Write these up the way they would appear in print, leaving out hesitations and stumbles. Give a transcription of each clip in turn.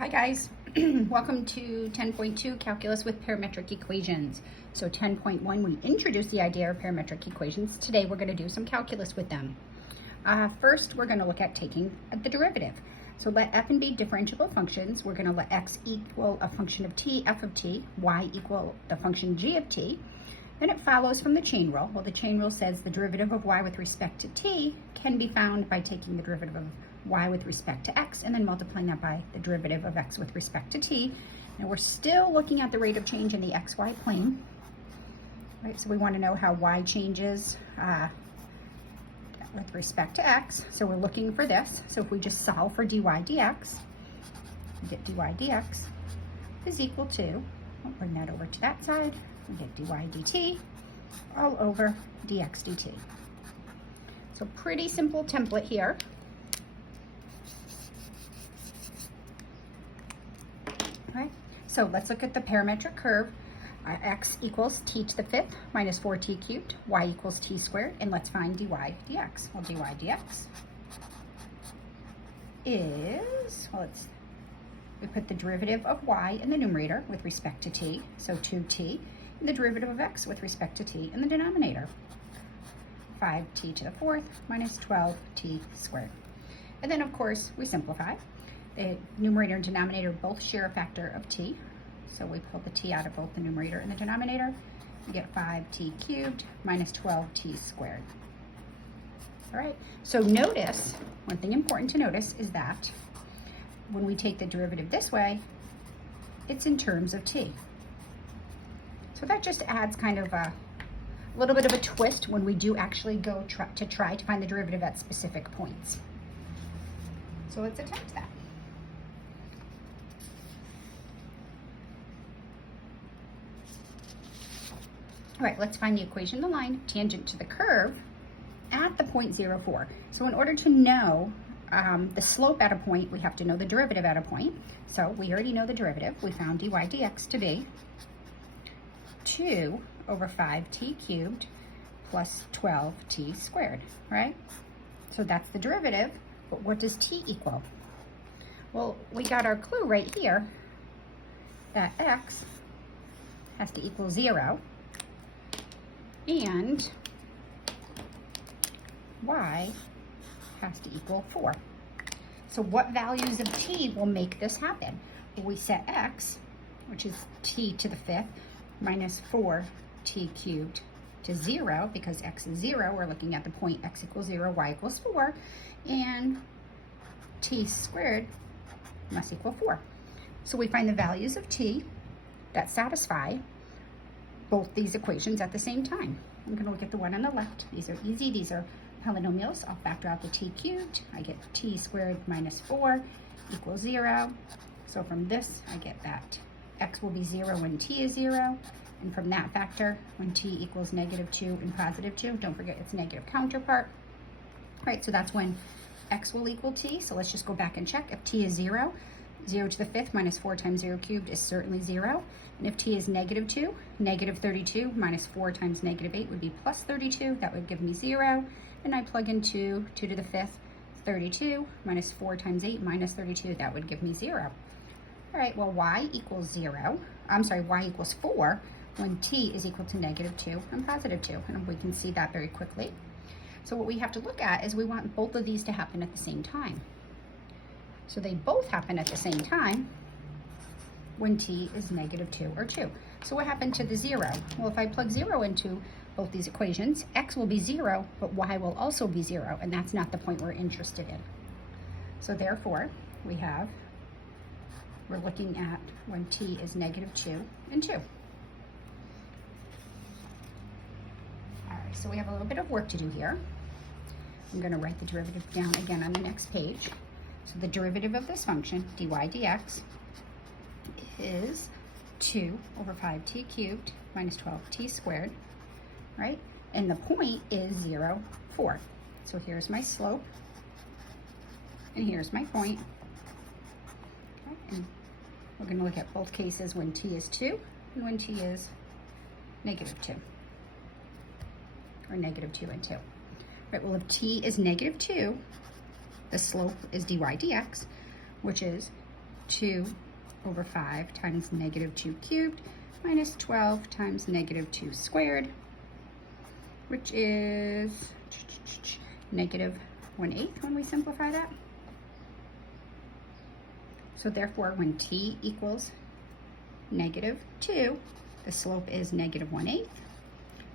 Hi guys, welcome to 10.2 Calculus with Parametric Equations. So 10.1, we introduced the idea of parametric equations. Today we're going to do some calculus with them. First, we're going to look at taking the derivative. So let f and b differentiable functions. We're going to let x equal a function of t, f of t, y equal the function g of t. Then it follows from the chain rule. Well, the chain rule says the derivative of y with respect to t can be found by taking the derivative of y with respect to x and then multiplying that by the derivative of x with respect to t. And we're still looking at the rate of change in the xy plane, right? So we want to know how y changes with respect to x. So we're looking for this. So if we just solve for dy dx, we get dy dx is equal to, I'll bring that over to that side, we get dy dt all over dx dt. So pretty simple template here. Right, so let's look at the parametric curve. X equals t to the fifth minus 4t cubed, y equals t squared, and let's find dy dx. Well, dy dx is, we put the derivative of y in the numerator with respect to t, so 2t, and the derivative of x with respect to t in the denominator, 5t to the fourth minus 12t squared. And then, of course, we simplify. The numerator and denominator both share a factor of t, so we pull the t out of both the numerator and the denominator. We get 5t cubed minus 12t squared. All right, so notice, one thing important to notice is that when we take the derivative this way, it's in terms of t. So that just adds kind of a little bit of a twist when we do actually go try to find the derivative at specific points. So let's attempt that. All right, let's find the equation, the line tangent to the curve at the point 0,4. So in order to know the slope at a point, we have to know the derivative at a point. So we already know the derivative. We found dy dx to be 2 over 5t cubed plus 12t squared, right? So that's the derivative, but what does t equal? Well, we got our clue right here that x has to equal 0 and y has to equal 4. So what values of t will make this happen? Well, we set x, which is t to the fifth, minus 4t cubed to 0, because x is 0. We're looking at the point x equals 0, y equals 4, and t squared must equal 4. So we find the values of t that satisfy both these equations at the same time. I'm going to look at the one on the left. These are easy. These are polynomials. I'll factor out the t cubed. I get t squared minus 4 equals 0. So from this, I get that x will be 0 when t is 0. And from that factor, when t equals negative 2 and positive 2, don't forget its negative counterpart. All right, so that's when x will equal t. So let's just go back and check. If t is 0, 0 to the fifth minus 4 times 0 cubed is certainly 0. And if t is negative 2, negative 32 minus 4 times negative 8 would be plus 32. That would give me 0. And I plug in 2 to the fifth, 32 minus 4 times 8 minus 32. That would give me 0. All right, well, y equals 4 when t is equal to negative 2 and positive 2. And we can see that very quickly. So what we have to look at is we want both of these to happen at the same time. So they both happen at the same time when t is negative 2 or 2. So what happened to the 0? Well, if I plug 0 into both these equations, x will be 0, but y will also be 0, and that's not the point we're interested in. So therefore, we're looking at when t is negative 2 and 2. All right, so we have a little bit of work to do here. I'm going to write the derivative down again on the next page. So the derivative of this function, dy dx, is 2 over 5t cubed minus 12t squared, right? And the point is 0, 4. So here's my slope, and here's my point. Okay, and we're going to look at both cases when t is 2 and when t is negative 2, or negative 2 and 2. Right, well, if t is negative 2, the slope is dy dx, which is 2 over 5 times negative 2 cubed minus 12 times negative 2 squared, which is negative 1/8 when we simplify that. So therefore, when t equals negative 2, the slope is negative 1/8.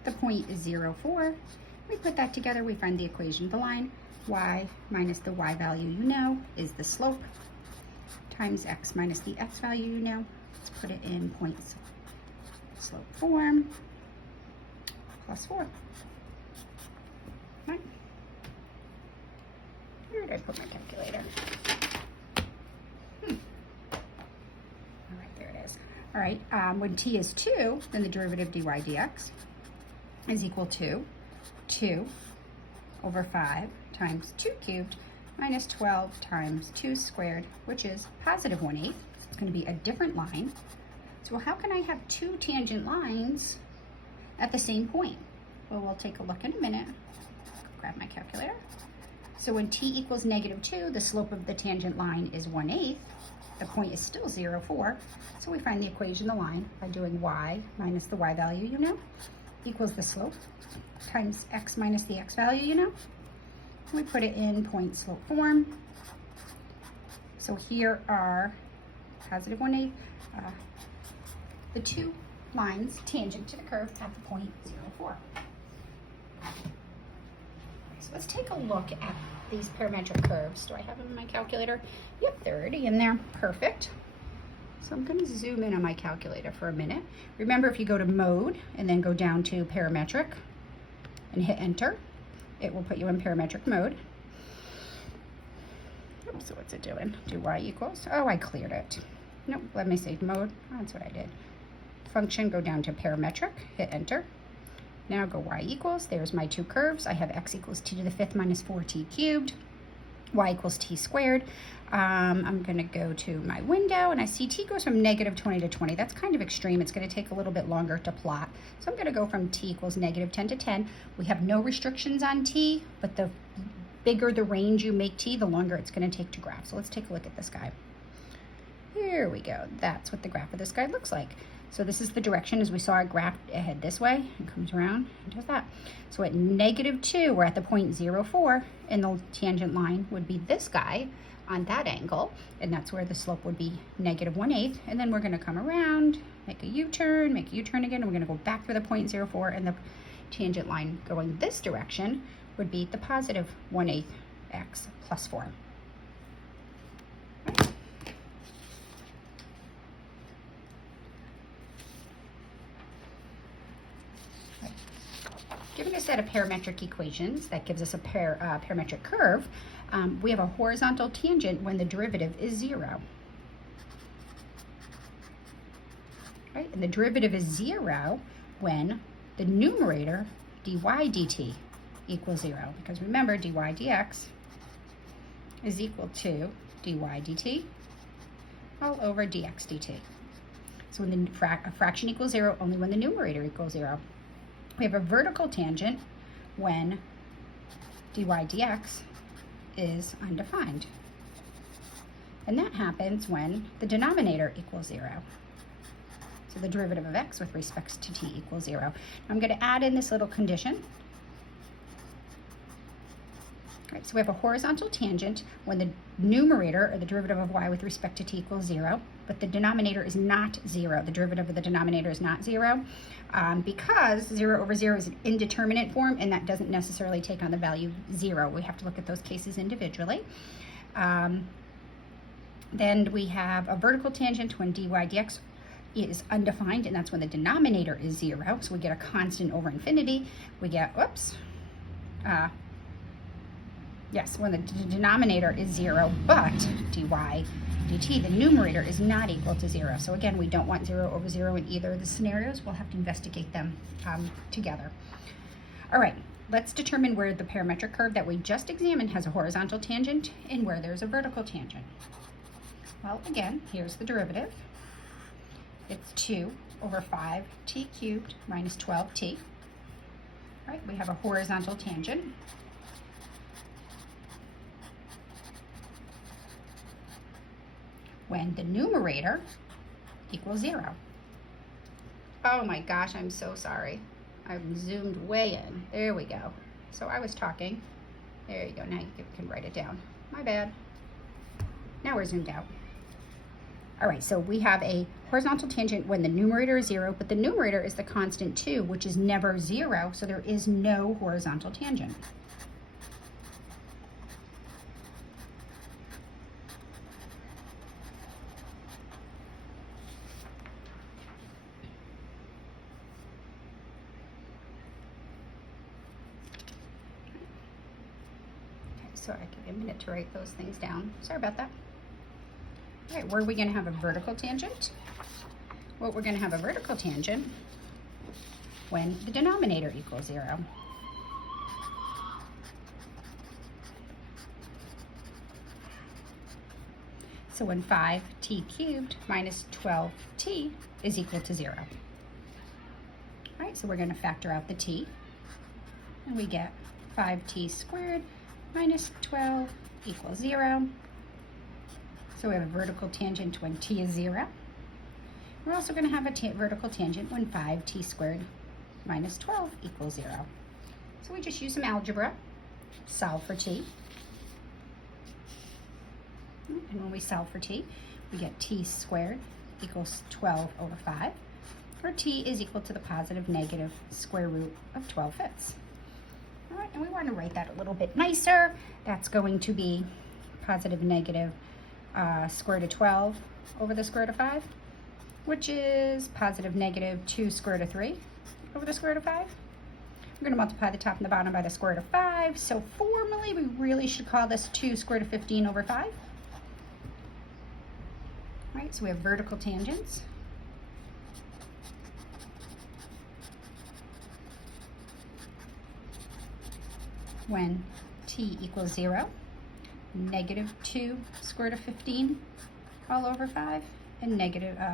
The point is 0, 4. We put that together, we find the equation of the line. Y minus the y value you know is the slope times x minus the x value you know. Let's put it in points slope form, plus 4. Right. Where did I put my calculator? All right, there it is. All right, when t is 2, then the derivative dy dx is equal to 2 over 5 times 2 cubed minus 12 times 2 squared, which is positive 1/8. It's going to be a different line. So how can I have two tangent lines at the same point? Well, we'll take a look in a minute. Grab my calculator. So when t equals negative 2, the slope of the tangent line is 1/8. The point is still 0, 4. So we find the equation of the line by doing y minus the y value you know equals the slope times x minus the x value you know. We put it in point slope form. So here are positive 1/8, the two lines tangent to the curve at the point 0, 4. So let's take a look at these parametric curves. Do I have them in my calculator? Yep, they're already in there. Perfect. So I'm going to zoom in on my calculator for a minute. Remember, if you go to mode and then go down to parametric and hit enter, it will put you in parametric mode. Oops, so what's it doing? Do y equals? Oh, I cleared it. Nope, let me save mode. Oh, that's what I did. Function, go down to parametric, hit enter. Now go y equals, there's my two curves. I have x equals t to the 5th minus 4t cubed, y equals t squared. I'm gonna go to my window and I see t goes from negative 20 to 20. That's kind of extreme. It's gonna take a little bit longer to plot. So I'm gonna go from t equals negative 10 to 10. We have no restrictions on t, but the bigger the range you make t, the longer it's gonna take to graph. So let's take a look at this guy. Here we go. That's what the graph of this guy looks like. So this is the direction, as we saw it graph ahead this way, and comes around and does that. So at negative 2, we're at the point 0, 4, and the tangent line would be this guy on that angle, and that's where the slope would be negative 1/8. And then we're going to come around, make a U-turn, make a U-turn again, and we're going to go back for the point 0, 4, and the tangent line going this direction would be the positive 1/8 x plus 4. Given a set of parametric equations that gives us a parametric curve, we have a horizontal tangent when the derivative is 0. Right? And the derivative is 0 when the numerator dy dt equals 0. Because remember, dy dx is equal to dy dt all over dx dt. So when a fraction equals 0, only when the numerator equals 0. We have a vertical tangent when dy dx is undefined. And that happens when the denominator equals 0. So the derivative of x with respect to t equals 0. I'm going to add in this little condition. All right, so we have a horizontal tangent when the numerator, or the derivative of y with respect to t, equals 0, but the denominator is not 0. The derivative of the denominator is not 0 because 0 over 0 is an indeterminate form, and that doesn't necessarily take on the value 0. We have to look at those cases individually. Then we have a vertical tangent when dy dx is undefined, and that's when the denominator is 0. So we get a constant over infinity. We get, yes, when the denominator is 0, but dy dt, the numerator, is not equal to 0. So again, we don't want 0 over 0 in either of the scenarios. We'll have to investigate them together. All right, let's determine where the parametric curve that we just examined has a horizontal tangent and where there's a vertical tangent. Well, again, here's the derivative. It's 2 over 5t cubed minus 12t. All right, we have a horizontal tangent. when the numerator equals 0. Oh my gosh, I'm so sorry. I've zoomed way in. There we go. So I was talking. There you go. Now you can write it down. My bad. Now we're zoomed out. All right, so we have a horizontal tangent when the numerator is 0, but the numerator is the constant 2, which is never 0, so there is no horizontal tangent. So I give you a minute to write those things down. Sorry about that. All right, where are we going to have a vertical tangent? Well, we're going to have a vertical tangent when the denominator equals 0. So when 5t cubed minus 12t is equal to 0. All right, so we're going to factor out the t, and we get 5t squared minus 12 equals 0. So we have a vertical tangent when t is 0. We're also going to have a vertical tangent when 5t squared minus 12 equals 0. So we just use some algebra, solve for t. And when we solve for t, we get t squared equals 12 over 5, where t is equal to the positive negative square root of 12 fifths. All right, and we want to write that a little bit nicer. That's going to be positive negative square root of 12 over the square root of 5, which is positive negative 2 square root of 3 over the square root of 5. We're going to multiply the top and the bottom by the square root of 5. So formally, we really should call this 2 square root of 15 over 5. All right, so we have vertical tangents. When t equals 0, negative 2 square root of 15 all over 5, and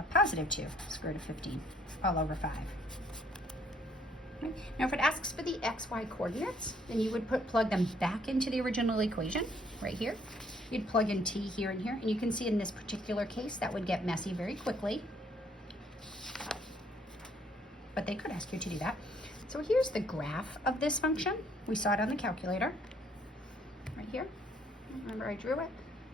positive 2 square root of 15 all over 5. Right. Now if it asks for the xy coordinates, then you would plug them back into the original equation right here. You'd plug in t here and here, and you can see in this particular case that would get messy very quickly. But they could ask you to do that. So here's the graph of this function. We saw it on the calculator right here. Remember I drew it?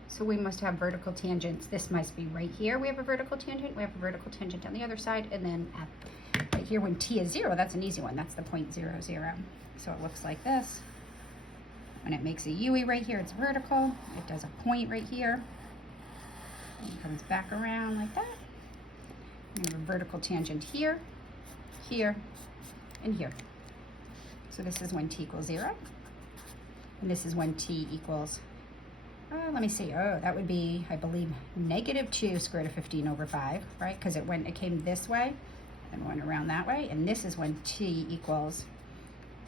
So we must have vertical tangents. This must be right here. We have a vertical tangent. We have a vertical tangent on the other side. And then right here when t is 0, that's an easy one. That's the point 0, 0. So it looks like this. When it makes a UE right here, it's vertical. It does a point right here. And it comes back around like that. We have a vertical tangent here, here, and here. So this is when t equals 0. And this is when t equals, let me see, that would be, I believe, negative 2 square root of 15 over 5, right? Because it came this way, and went around that way. And this is when t equals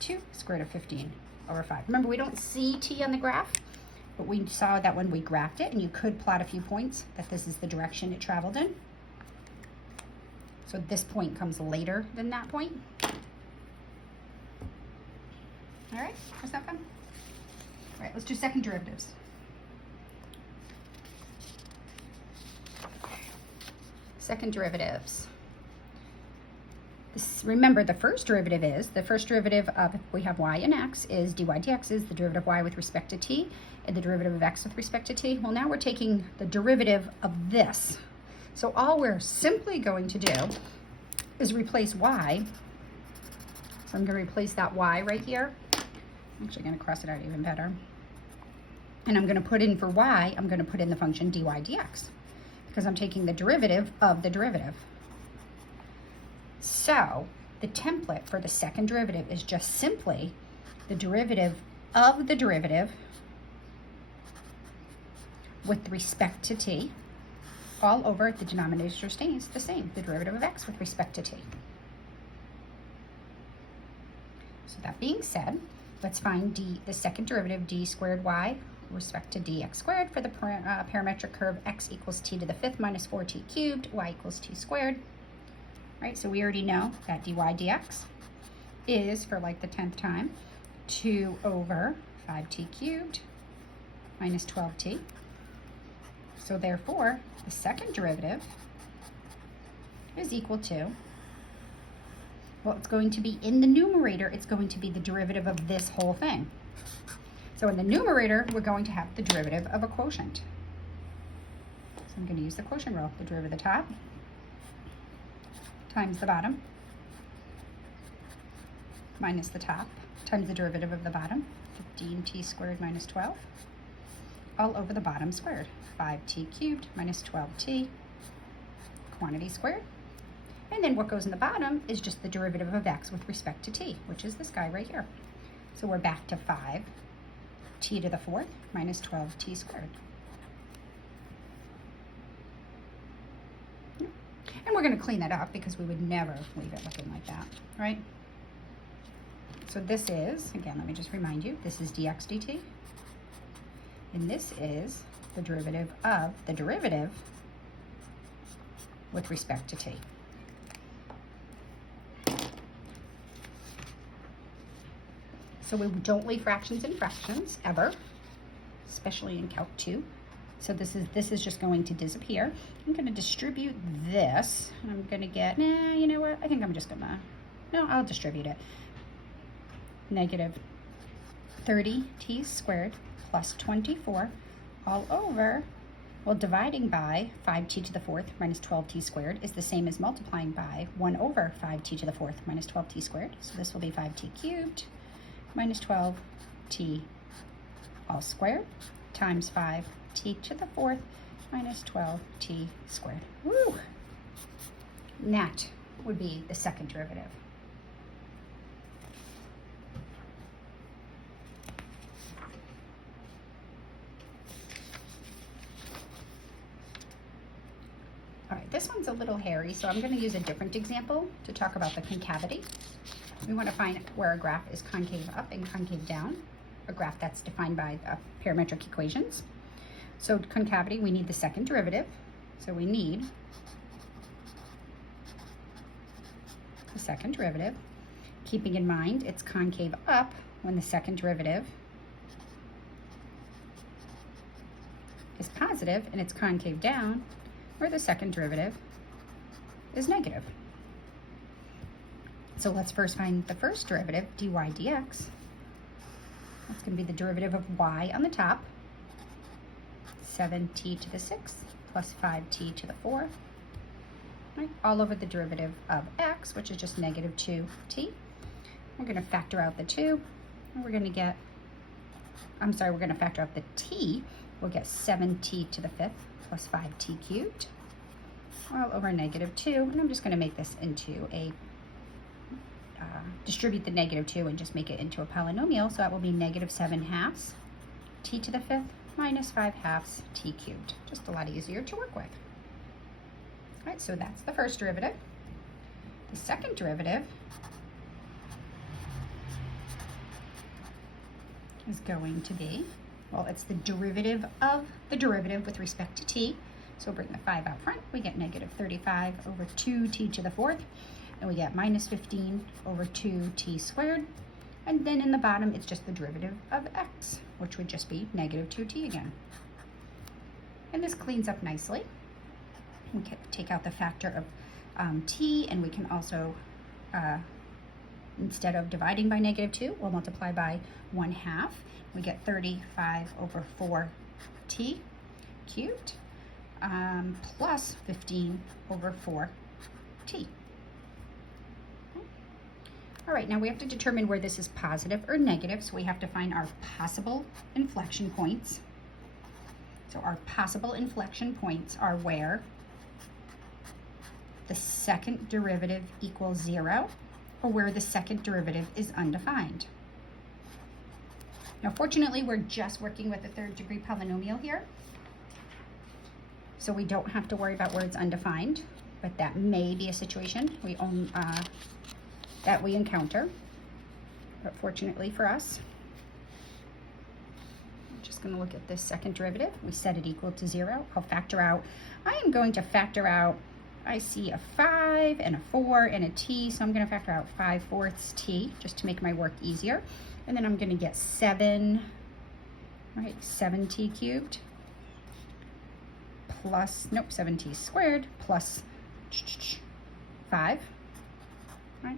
2 square root of 15 over 5. Remember, we don't see t on the graph, but we saw that when we graphed it, and you could plot a few points, that this is the direction it traveled in. So this point comes later than that point. All right, was that fun? All right, let's do second derivatives. Second derivatives. Remember, the first derivative of, we have y and x, is dy dx is the derivative of y with respect to t, and the derivative of x with respect to t. Well, now we're taking the derivative of this. So all we're simply going to do is replace y. So I'm going to replace that y right here. I'm actually going to cross it out even better. And I'm going to put in for y, I'm going to put in the function dy dx, because I'm taking the derivative of the derivative. So the template for the second derivative is just simply the derivative of the derivative with respect to t, all over the denominator stays the same, the derivative of x with respect to t. So that being said, let's find the second derivative, d squared y with respect to dx squared for the parametric curve x equals t to the 5th minus 4t cubed, y equals t squared. Right, so we already know that dy dx is, for like the 10th time, 2 over 5t cubed minus 12t. So therefore, the second derivative is equal to, well, it's going to be in the numerator, it's going to be the derivative of this whole thing. So in the numerator, we're going to have the derivative of a quotient. So I'm going to use the quotient rule. The derivative of the top times the bottom minus the top times the derivative of the bottom, 15t squared minus 12, all over the bottom squared, 5t cubed minus 12t, quantity squared. And then what goes in the bottom is just the derivative of x with respect to t, which is this guy right here. So we're back to 5t to the fourth minus 12t squared. And we're going to clean that up because we would never leave it looking like that, right? So this is, again, let me just remind you, this is dx dt. And this is the derivative of the derivative with respect to t. So we don't leave fractions in fractions, ever, especially in Calc 2. So this is just going to disappear. I'm going to distribute this, and I'm going to get, you know what, I think I'm just going to, no, I'll distribute it. Negative 30t squared plus 24 all over, well, dividing by 5t to the fourth minus 12t squared is the same as multiplying by 1 over 5t to the fourth minus 12t squared. So this will be 5t cubed minus 12t all squared times 5t to the fourth minus 12t squared. Woo! And that would be the second derivative. All right, this one's a little hairy, so I'm going to use a different example to talk about the concavity. We want to find where a graph is concave up and concave down, a graph that's defined by parametric equations. So concavity, we need the second derivative. So we need the second derivative, keeping in mind it's concave up when the second derivative is positive, and it's concave down where the second derivative is negative. So let's first find the first derivative, dy dx. That's going to be the derivative of y on the top, 7t to the 6th plus 5t to the 4th, right, all over the derivative of x, which is just negative 2t. We're going to factor out the 2, and we're going to get, we're going to factor out the t. We'll get 7t to the 5th plus 5t cubed, all over negative 2. And I'm just going to make this into a, distribute the negative 2 and just make it into a polynomial. So that will be negative 7 halves t to the 5th minus 5 halves t cubed. Just a lot easier to work with. All right, so that's the first derivative. The second derivative is going to be, well, it's the derivative of the derivative with respect to t. So bring the 5 out front. We get negative 35 over 2t to the 4th. And we get minus 15 over 2t squared. And then in the bottom, it's just the derivative of x, which would just be negative 2t again. And this cleans up nicely. We can take out the factor of t, and we can also, instead of dividing by negative 2, we'll multiply by 1/2. We get 35 over 4t cubed plus 15 over 4t. All right, now we have to determine where this is positive or negative, so we have to find our possible inflection points. So our possible inflection points are where the second derivative equals 0 or where the second derivative is undefined. Now, fortunately, we're just working with a third-degree polynomial here, so we don't have to worry about where it's undefined, but that may be a situation that we encounter. But fortunately for us, I'm just going to look at this second derivative. We set it equal to 0. I'll factor out. I am going to factor out, I see a 5 and a 4 and a t, so I'm going to factor out 5/4 t just to make my work easier. And then I'm going to get 7t cubed plus, nope, 7t squared plus 5, right?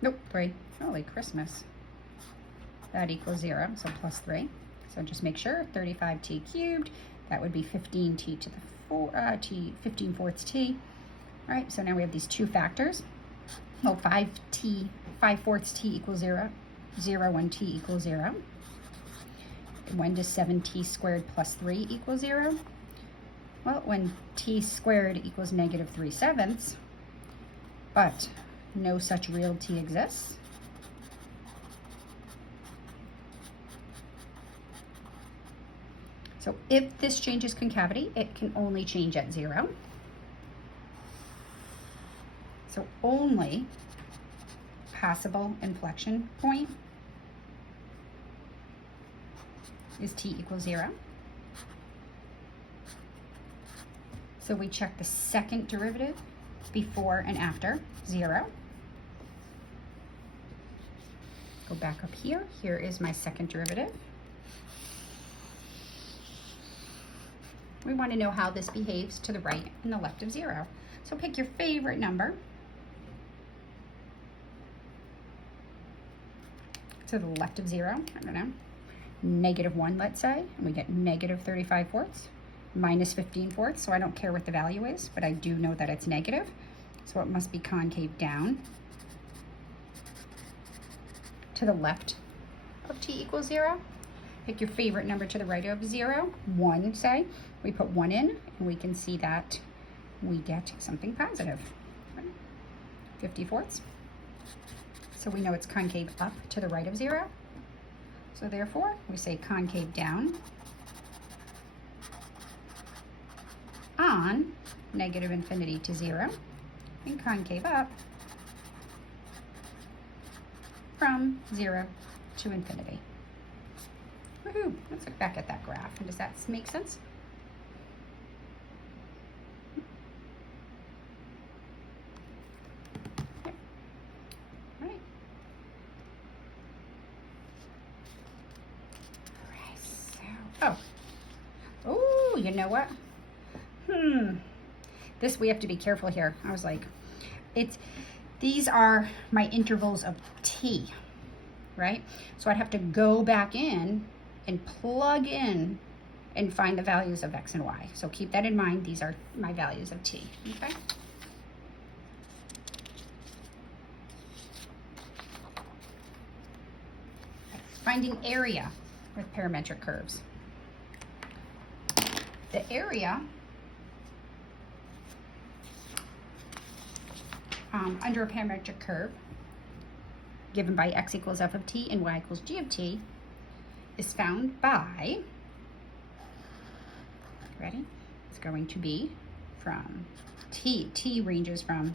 Nope, 3. Holy Christmas. That equals 0, so plus 3. So just make sure, 35t cubed, that would be 15t to the 15 fourths t. All right, so now we have these two factors. Oh, 5 fourths t equals 0, 0 when t equals 0. When does 7t squared plus 3 equal 0? Well, when t squared equals negative 3/7, but no such real t exists. So if this changes concavity, it can only change at 0. So only possible inflection point is t equals 0. So we check the second derivative before and after 0. Go back up here. Here is my second derivative. We want to know how this behaves to the right and the left of 0. So pick your favorite number. To the left of 0, I don't know, -1, let's say, and we get negative 35 fourths, minus 15 fourths, so I don't care what the value is, but I do know that it's negative, so it must be concave down. To the left of t equals 0, pick your favorite number to the right of 0, 1, say. We put 1 in, and we can see that we get something positive, 50 fourths. So we know it's concave up to the right of 0. So therefore, we say concave down on negative infinity to 0, and concave up from 0 to infinity. Woohoo! Let's look back at that graph. And does that make sense? Oh, you know what? This, we have to be careful here. I was like, these are my intervals of t, right? So I'd have to go back in and plug in and find the values of x and y. So keep that in mind. These are my values of t, okay? Finding area with parametric curves. The area under a parametric curve given by x equals f of t and y equals g of t is found by, ready? It's going to be from t ranges from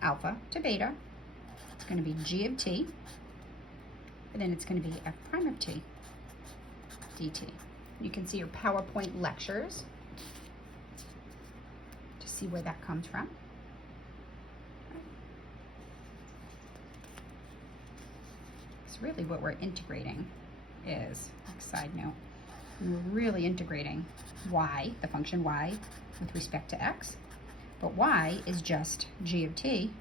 alpha to beta. It's going to be g of t, and then it's going to be f prime of t dt. You can see your PowerPoint lectures to see where that comes from. So really what we're integrating is, side note, we're really integrating y, the function y, with respect to x, but y is just g of t,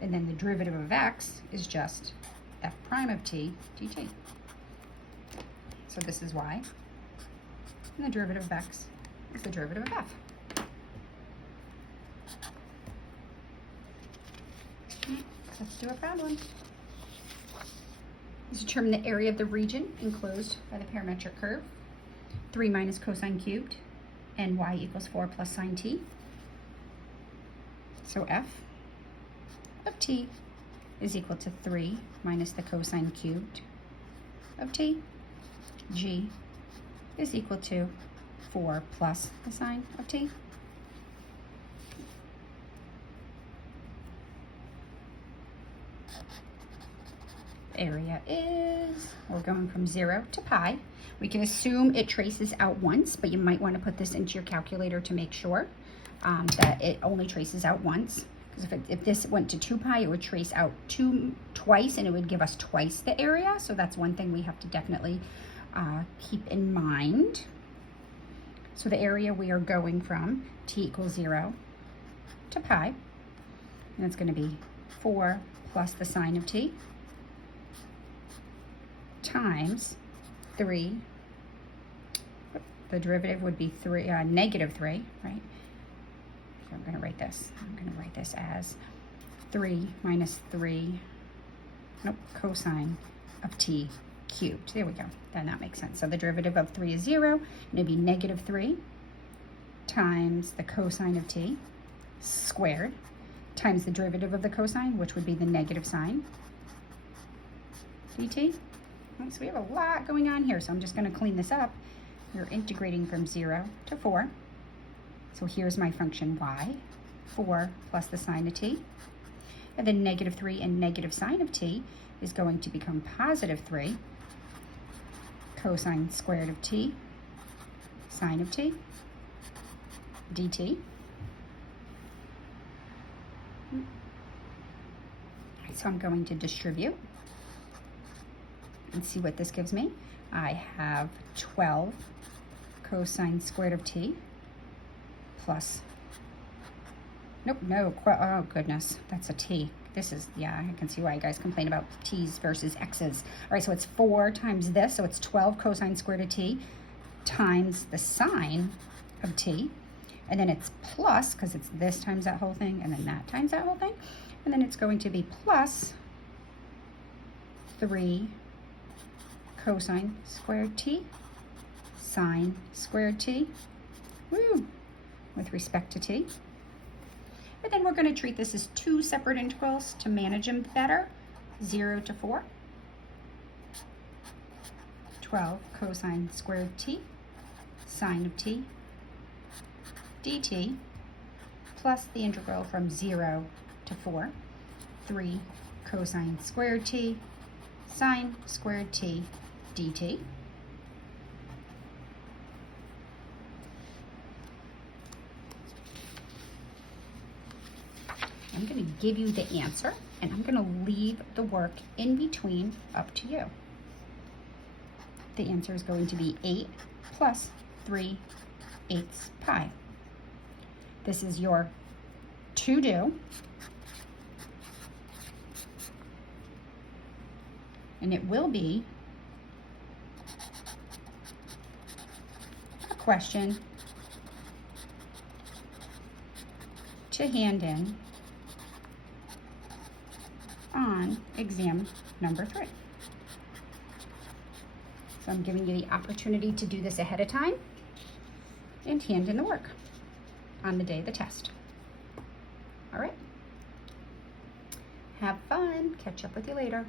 and then the derivative of x is just f prime of t dt. So this is y, and the derivative of x is the derivative of f. Let's do a problem. Let's determine the area of the region enclosed by the parametric curve. 3 minus cosine cubed, and y equals 4 plus sine t. So f of t is equal to 3 minus the cosine cubed of t. G is equal to 4 plus the sine of t. Area is, we're going from 0 to pi. We can assume it traces out once, but you might want to put this into your calculator to make sure that it only traces out once. Because if this went to 2 pi, it would trace out twice, and it would give us twice the area. So that's one thing we have to definitely Keep in mind, so the area we are going from, t equals 0 to pi, and it's going to be 4 plus the sine of t times 3. The derivative would be negative 3, right? So I'm going to write this. I'm going to write this as 3 minus 3, cosine of t cubed. There we go. Then that makes sense. So the derivative of 3 is 0, and it'd be negative 3 times the cosine of t squared times the derivative of the cosine, which would be the negative sine dt. Right, so we have a lot going on here, so I'm just going to clean this up. We're integrating from 0 to 4. So here's my function y, 4 plus the sine of t. And then negative 3 and negative sine of t is going to become positive 3 cosine squared of t sine of t dt. So I'm going to distribute and see what this gives me. I have 12 cosine squared of t plus, oh goodness, that's a t. This is, yeah, I can see why you guys complain about t's versus x's. All right, so it's 4 times this, so it's 12 cosine squared of t times the sine of t, and then it's plus, because it's this times that whole thing, and then that times that whole thing, and then it's going to be plus 3 cosine squared t sine squared t, with respect to t. And then we're going to treat this as 2 separate integrals to manage them better. 0 to 4, 12 cosine squared t sine of t dt, plus the integral from 0 to 4, 3 cosine squared t sine squared t dt. I'm going to give you the answer, and I'm going to leave the work in between up to you. The answer is going to be 8 plus 3/8 pi. This is your to do, and it will be a question to hand in on exam number 3. So I'm giving you the opportunity to do this ahead of time and hand in the work on the day of the test. All right. Have fun. Catch up with you later.